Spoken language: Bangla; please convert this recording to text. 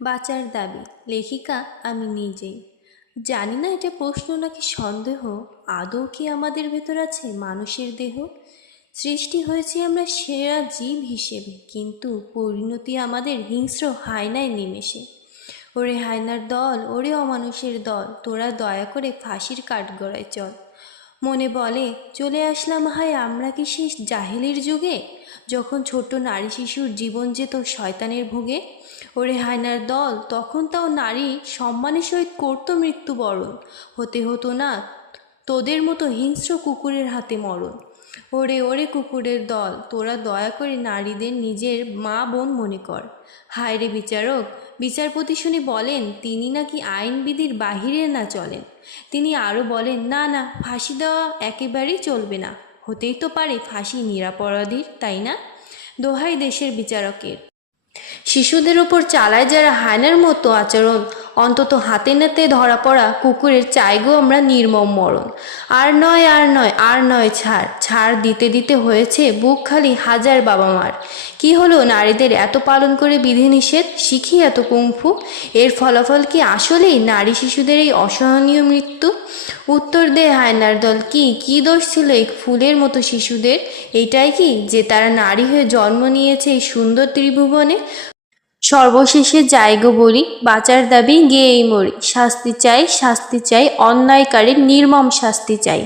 বাঁচার দাবি, লেখিকা আমি নিজেই। জানি না এটা প্রশ্ন নাকি সন্দেহ, আদৌ কি আমাদের ভেতর আছে মানুষের দেহ? সৃষ্টি হয়েছি আমরা সেরা জীব হিসেবে, কিন্তু পরিণতি আমাদের হিংস্র হায়নায় নিমেষে। ওরে হায়নার দল, ওরে অমানুষের দল, তোরা দয়া করে ফাঁসির কাঠগড়ায় চল। মনে বলে চলে আসলাম হায় আমরা কি সেই জাহেলির যুগে, যখন ছোট্ট নারী শিশুর জীবন যেত শয়তানের ভোগে। ওরে হায়নার দল, তখন তাও নারী সম্মানের সহিত করতো মৃত্যুবরণ, হতে হতো না তোদের মতো হিংস্র কুকুরের হাতে মরণ। ওরে ওরে কুকুরের দল, তোরা দয়া করে নারীদের নিজের মা বোন মনে কর। হায় রে বিচারক, বিচারপতি শুনি বলেন তিনি নাকি আইনবিধির বাহিরে না চলেন। তিনি আরও বলেন না না, ফাঁসি দেওয়া একেবারেই চলবে না, হতেই তো পারে ফাঁসি নিরপরাধীর, তাই না? দোহাই দেশের বিচারকের, শিশুদের ওপর চালায় যারা হায়নার মতো আচরণ, অন্তত হাতে নাতে ধরা পড়া কুকুরের চাই গো আমরা নির্মম মরণ। আর নয় আর নয় আর নয়, ছাড় ছাড় দিতে দিতে হয়েছে বুক খালি হাজার বাবা মার। কি হলো নারীদের এত পালন করে বিধিনিষেধ, শিখি এত কুংফু, এর ফলাফল কি আসলেই নারী শিশুদের এই অসহনীয় মৃত্যু? উত্তর দে হায়নার দল, কি দোষ ছিল এই ফুলের মতো শিশুদের? এটাই কি যে তারা নারী হয়ে জন্ম নিয়েছে এই সুন্দর ত্রিভুবনে? সর্বশেষে যাইগো বলি, বাঁচার দাবি গেয়েই মরি, শাস্তি চাই শাস্তি চাই, অন্যায়কারীর নির্মম শাস্তি চাই।